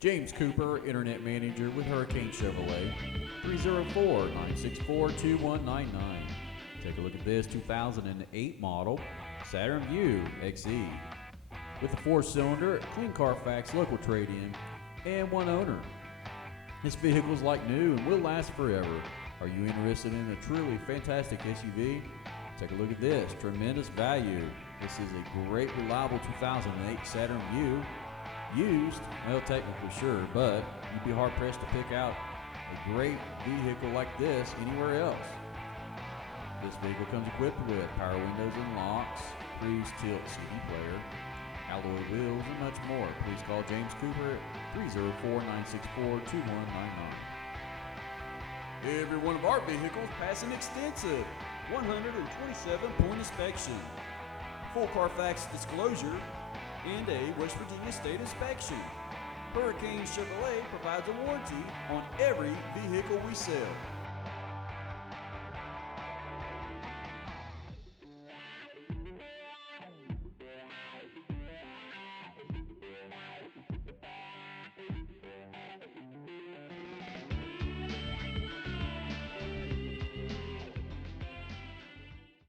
James Cooper, Internet Manager with Hurricane Chevrolet, 304-964-2199. Take a look at this 2008 model Saturn VUE XE with a 4-cylinder, clean Carfax local trade-in, and 1 owner. This vehicle is like new and will last forever. Are you interested in a truly fantastic SUV? Take a look at this tremendous value. This is a great, reliable 2008 Saturn VUE. Used, well, technically sure, but you'd be hard pressed to pick out a great vehicle like this anywhere else. This vehicle comes equipped with power windows and locks, cruise tilt CD player, alloy wheels, and much more. Please call James Cooper at 304-964-2199. Every one of our vehicles pass an extensive 127-point inspection, full Carfax disclosure, and a West Virginia state inspection. Hurricane Chevrolet provides a warranty on every vehicle we sell.